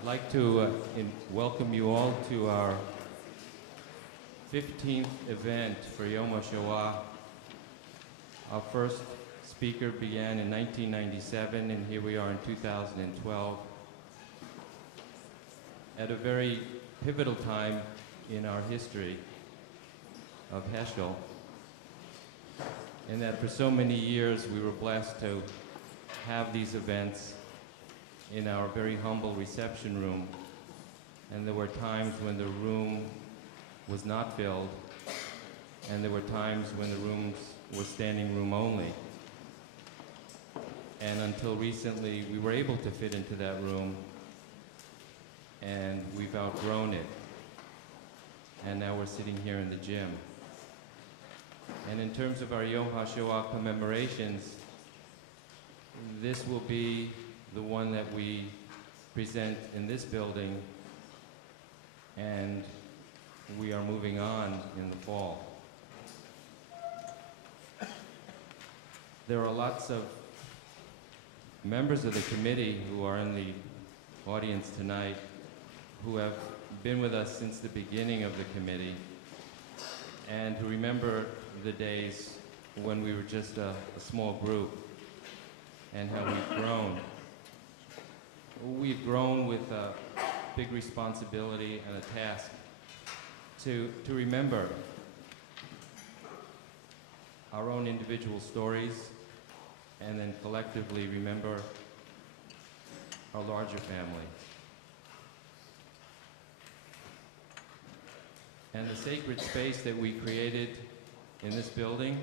I'd like to welcome you all to our 15th event for Yom HaShoah. Our first speaker began in 1997, and here we are in 2012, at a very pivotal time in our history of Heschel, and that for so many years we were blessed to have these events in our very humble reception room. And there were times when the room was not filled, and there were times when the rooms were standing room only. And until recently, we were able to fit into that room, and we've outgrown it. And now we're sitting here in the gym. And in terms of our Yom HaShoah commemorations, this will be the one that we present in this building, and we are moving on in the fall. There are lots of members of the committee who are in the audience tonight who have been with us since the beginning of the committee and who remember the days when we were just a small group and how we've grown. We've grown with a big responsibility and a task to remember our own individual stories and then collectively remember our larger family. And the sacred space that we created in this building,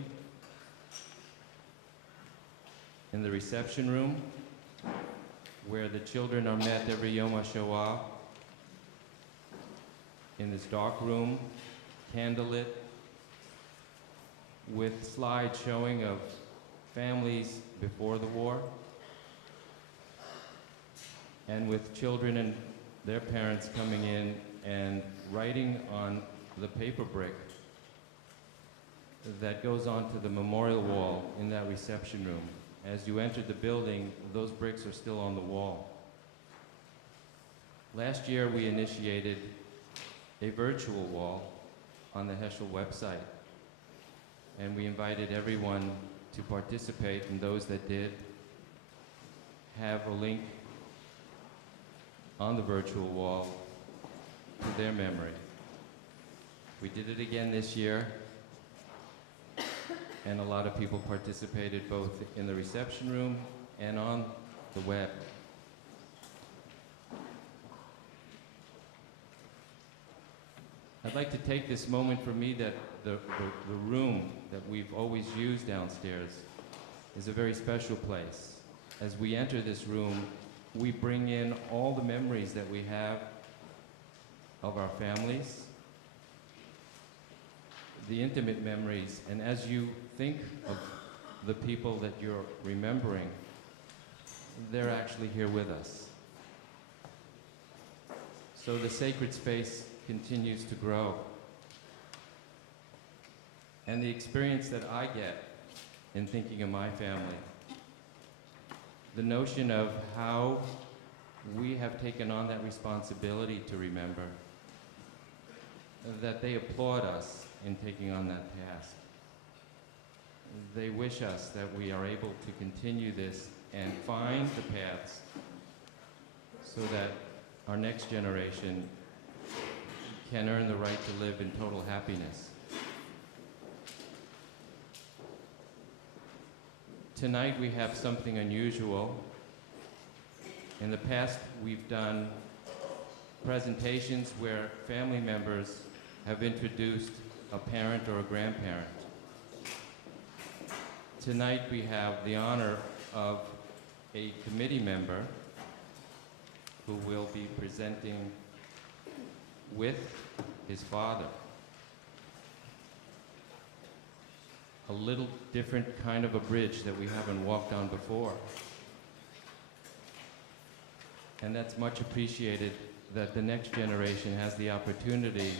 in the reception room, where the children are met every Yom HaShoah, in this dark room, candlelit, with slides showing of families before the war, and with children and their parents coming in and writing on the paper brick that goes onto the memorial wall in that reception room. As you enter the building, those bricks are still on the wall. Last year, we initiated a virtual wall on the Heschel website, and we invited everyone to participate, and those that did have a link on the virtual wall to their memory. We did it again this year, and a lot of people participated both in the reception room and on the web. I'd like to take this moment for me that the room that we've always used downstairs is a very special place. As we enter this room, we bring in all the memories that we have of our families, the intimate memories, and as you think of the people that you're remembering, they're actually here with us. So the sacred space continues to grow. And the experience that I get in thinking of my family, the notion of how we have taken on that responsibility to remember, that they applaud us in taking on that task. They wish us that we are able to continue this and find the paths so that our next generation can earn the right to live in total happiness. Tonight we have something unusual. In the past, we've done presentations where family members have introduced a parent or a grandparent. Tonight we have the honor of a committee member who will be presenting with his father. A little different kind of a bridge that we haven't walked on before. And that's much appreciated, that the next generation has the opportunity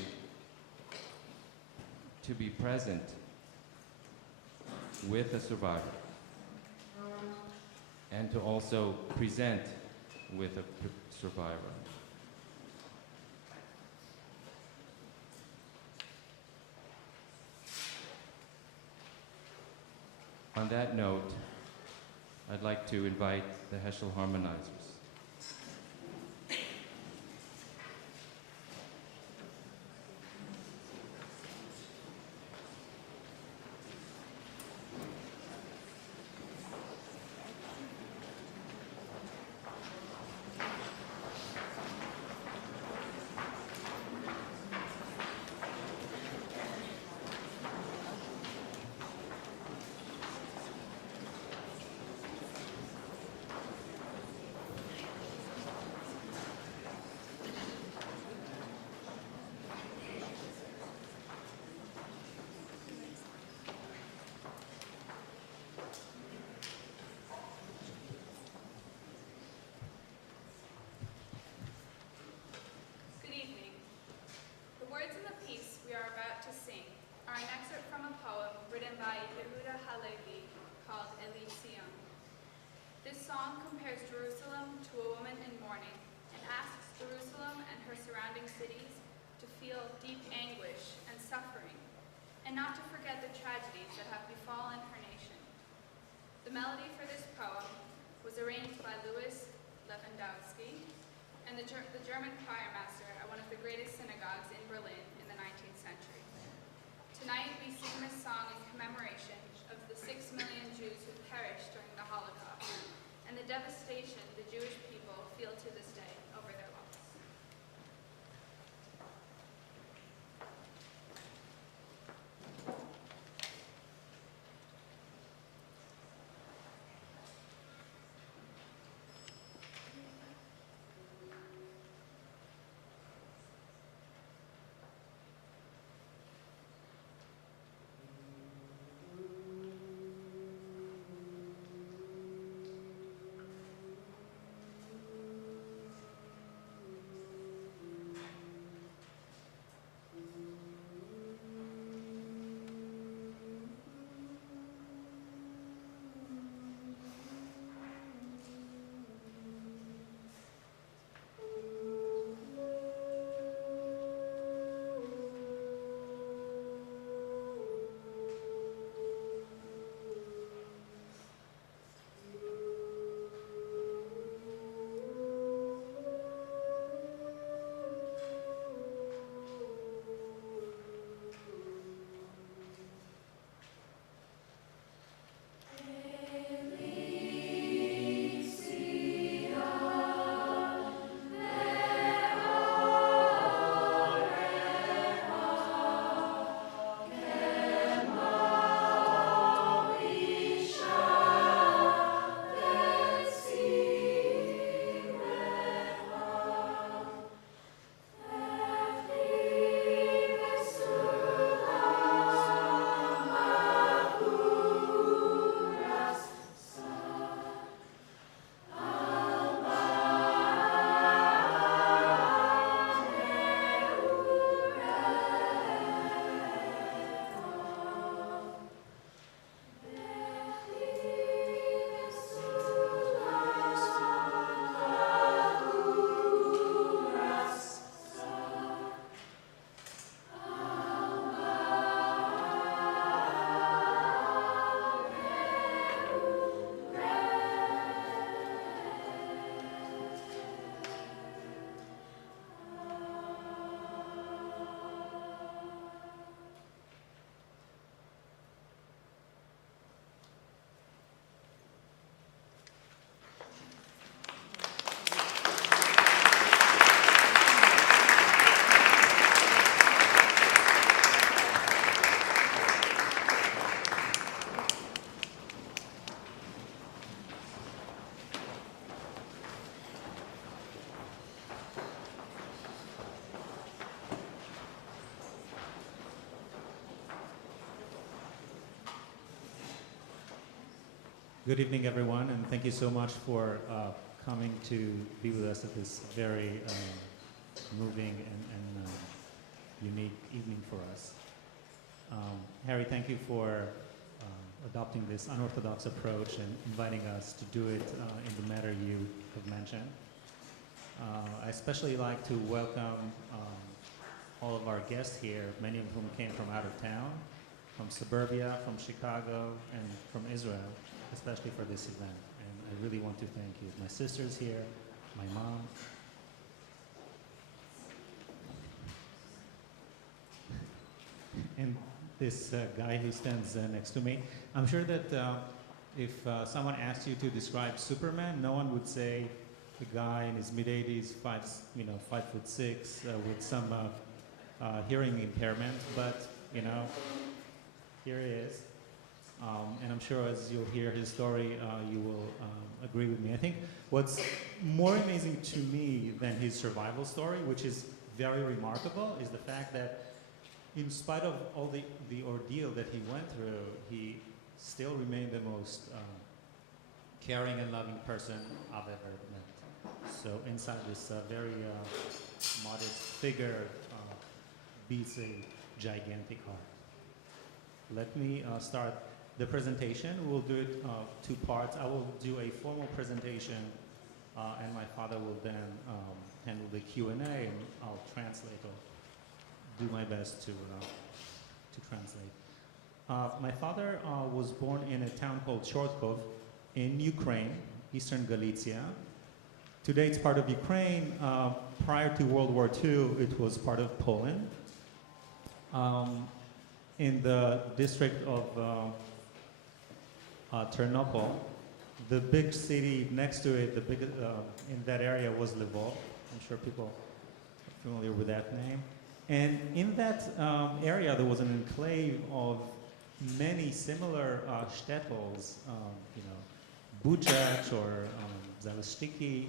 to be present with a survivor and to also present with a survivor. On that note, I'd like to invite the Heschel Harmonizers. Good evening, everyone, and thank you so much for coming to be with us at this very moving and unique evening for us. Harry, thank you for adopting this unorthodox approach and inviting us to do it in the manner you have mentioned. I especially like to welcome all of our guests here, many of whom came from out of town. from suburbia, from Chicago, and from Israel, especially for this event. And I really want to thank you. My sister's here, my mom. And this guy who stands next to me. I'm sure that if someone asked you to describe Superman, no one would say a guy in his mid-80s, 5'6", with some hearing impairment. But here he is. And I'm sure as you'll hear his story, you will agree with me. I think what's more amazing to me than his survival story, which is very remarkable, is the fact that in spite of all the ordeal that he went through, he still remained the most caring and loving person I've ever met. So inside this very modest figure beats a gigantic heart. Let me start the presentation. We'll do it two parts. I will do a formal presentation, and my father will then handle the Q&A, and I'll translate or do my best to translate. My father was born in a town called Shortkov in Ukraine, Eastern Galicia. Today it's part of Ukraine. Prior to World War II, it was part of Poland. In the district of Ternopil, the big city next to it, in that area was Lvov. I'm sure people are familiar with that name. And in that area, there was an enclave of many similar shtetls, Buchach or Zalistiki,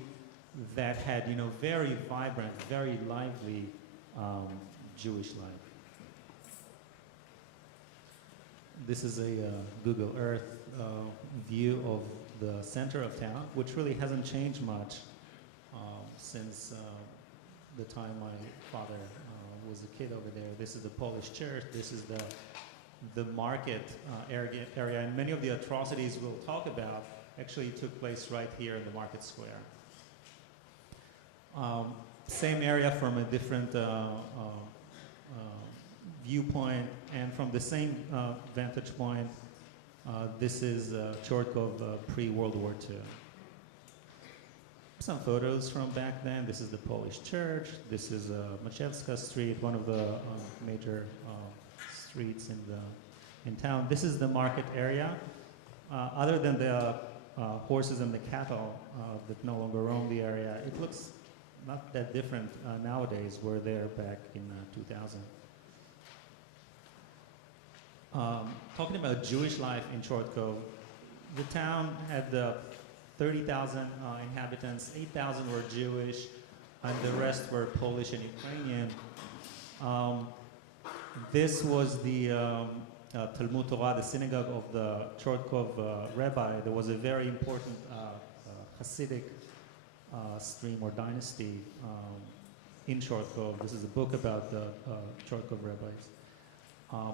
that had, very vibrant, very lively Jewish life. This is a Google Earth view of the center of town, which really hasn't changed much since the time my father was a kid over there. This is the Polish church. This is the market area, and many of the atrocities we'll talk about actually took place right here in the market square. Same area from a different viewpoint, and from the same vantage point, this is Chortkov pre-World War II. Some photos from back then. This is the Polish church. This is Machewska Street, one of the major streets in town. This is the market area. Other than the horses and the cattle that no longer roam the area, it looks not that different nowadays. We're there back in 2000. Talking about Jewish life in Chortkov, the town had 30,000 inhabitants. 8,000 were Jewish, and the rest were Polish and Ukrainian. This was the Talmud Torah, the synagogue of the Chortkov rabbi. There was a very important Hasidic stream or dynasty in Chortkov. This is a book about the Chortkov rabbis.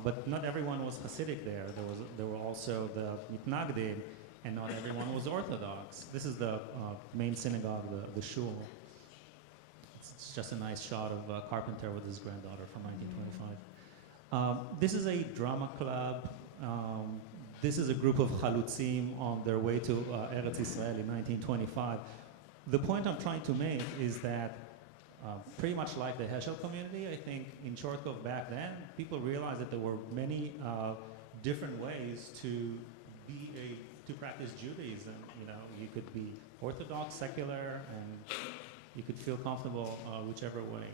But not everyone was Hasidic there. There were also the Mitnagdim, and not everyone was Orthodox. This is the main synagogue, the shul. It's just a nice shot of a carpenter with his granddaughter from 1925. This is a drama club. This is a group of chalutzim on their way to Eretz Israel in 1925. The point I'm trying to make is that pretty much like the Heschel community, I think in Chortkov back then, people realized that there were many different ways to practice Judaism. You could be Orthodox, secular, and you could feel comfortable whichever way.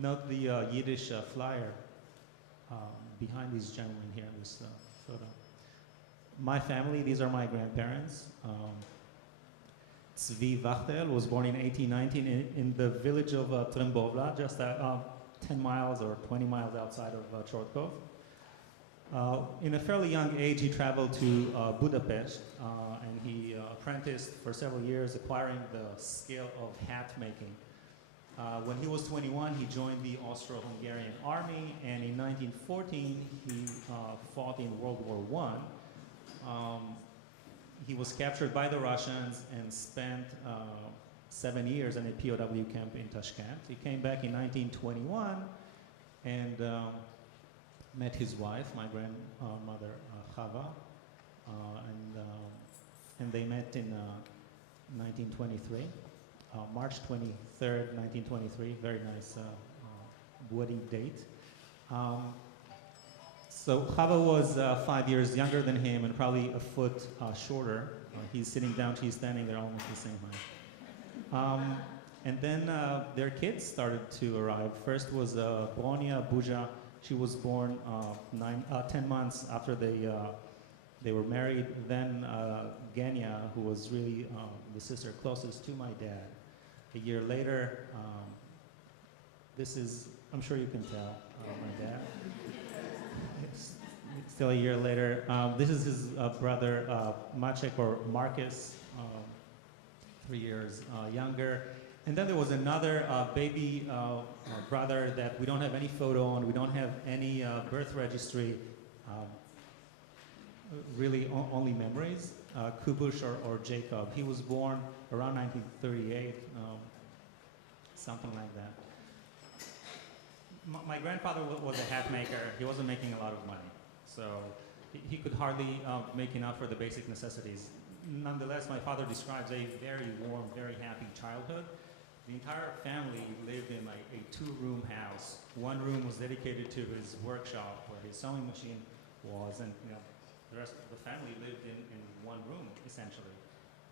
Note the Yiddish flyer behind these gentlemen here in this photo. My family, these are my grandparents. Tzvi Wachtel was born in 1819 in the village of Trembovla, just 10 miles or 20 miles outside of Chortkov. In a fairly young age, he traveled to Budapest, and he apprenticed for several years, acquiring the skill of hat making. When he was 21, he joined the Austro-Hungarian army, and in 1914, he fought in World War I. He was captured by the Russians and spent 7 years in a POW camp in Tashkent. He came back in 1921, and met his wife, my grandmother Chava, and they met in 1923, March 23rd, 1923. Very nice wedding date. So Chava was 5 years younger than him and probably a foot shorter. He's sitting down, she's standing, they're almost the same height. And then their kids started to arrive. First was Bronia Buja. She was born 10 months after they were married. Then Genya, who was really the sister closest to my dad. A year later, this is, I'm sure you can tell, my dad. Still a year later, this is his brother Maciek or Marcus, 3 years younger. And then there was another baby brother that we don't have any photo on, we don't have any birth registry, really only memories, Kubush or Jacob. He was born around 1938, something like that. My grandfather was a hat maker. He wasn't making a lot of money, so he could hardly make enough for the basic necessities. Nonetheless, my father describes a very warm, very happy childhood. The entire family lived in like a two-room house. One room was dedicated to his workshop where his sewing machine was, and the rest of the family lived in one room, essentially.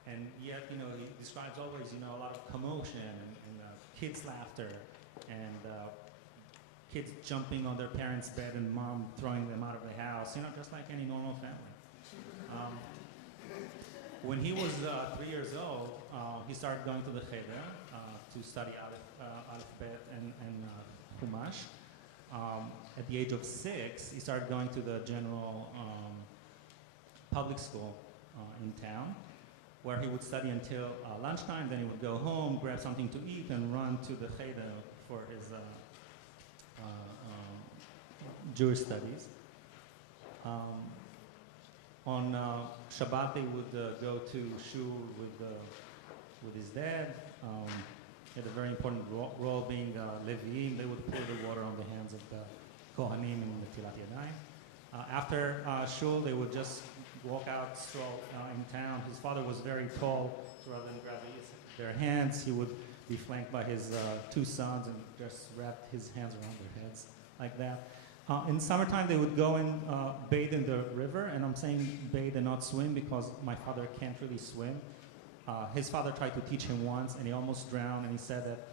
And yet, he describes always, a lot of commotion and kids' laughter and kids jumping on their parents' bed and mom throwing them out of the house, just like any normal family. When he was 3 years old, he started going to the cheder to study alphabet and Chumash. At the age of 6, he started going to the general public school in town, where he would study until lunchtime. Then he would go home, grab something to eat, and run to the cheder for his Jewish studies. On Shabbat, they would go to shul with his dad. He had a very important role being Leviim. They would pour the water on the hands of the Kohanim in the Tilat Yadayim. After shul, they would just walk out, stroll in town. His father was very tall, so rather than grab their hands, he would be flanked by his 2 sons and just wrap his hands around their heads like that. In summertime, they would go and bathe in the river, and I'm saying bathe and not swim because my father can't really swim. His father tried to teach him once, and he almost drowned, and he said that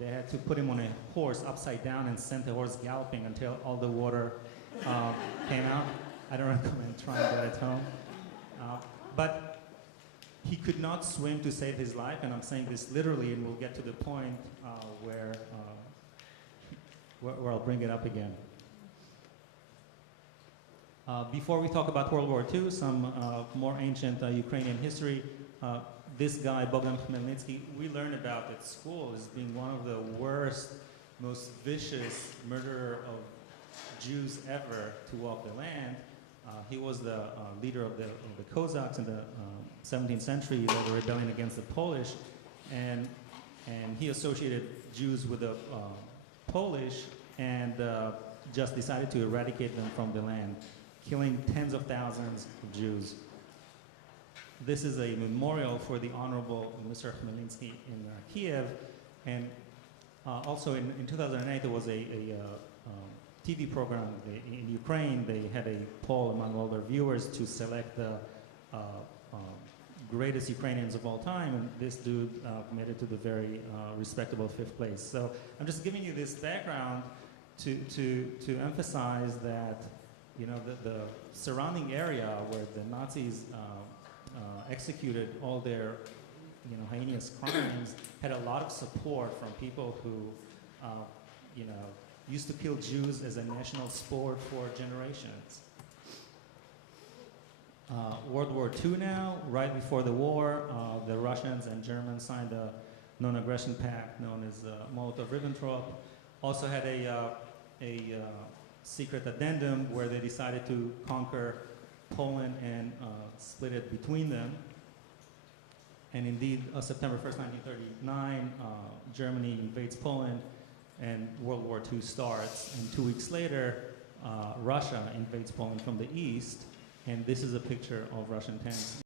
they had to put him on a horse upside down and send the horse galloping until all the water came out. I don't recommend trying that at home. But he could not swim to save his life, and I'm saying this literally, and we'll get to the point where I'll bring it up again. Before we talk about World War II, some more ancient Ukrainian history, this guy, Bogdan Khmelnytsky, we learned about at school as being one of the worst, most vicious murderer of Jews ever to walk the land. He was the leader of the Cossacks in the 17th century. They were rebelling against the Polish, and he associated Jews with the Polish and just decided to eradicate them from the land, killing tens of thousands of Jews. This is a memorial for the Honorable Mr. Khmelnytsky in Kiev, and also in 2008 there was a TV program in Ukraine. They had a poll among all their viewers to select the greatest Ukrainians of all time, and this dude made it to the very respectable 5th place. So I'm just giving you this background to emphasize that the surrounding area where the Nazis executed all their heinous crimes had a lot of support from people who used to kill Jews as a national sport for generations. World War II now, right before the war, the Russians and Germans signed a non-aggression pact known as Molotov-Ribbentrop. Also had a secret addendum where they decided to conquer Poland and split it between them. And indeed, September 1st, 1939, Germany invades Poland and World War II starts. And 2 weeks later, Russia invades Poland from the east, and this is a picture of Russian tanks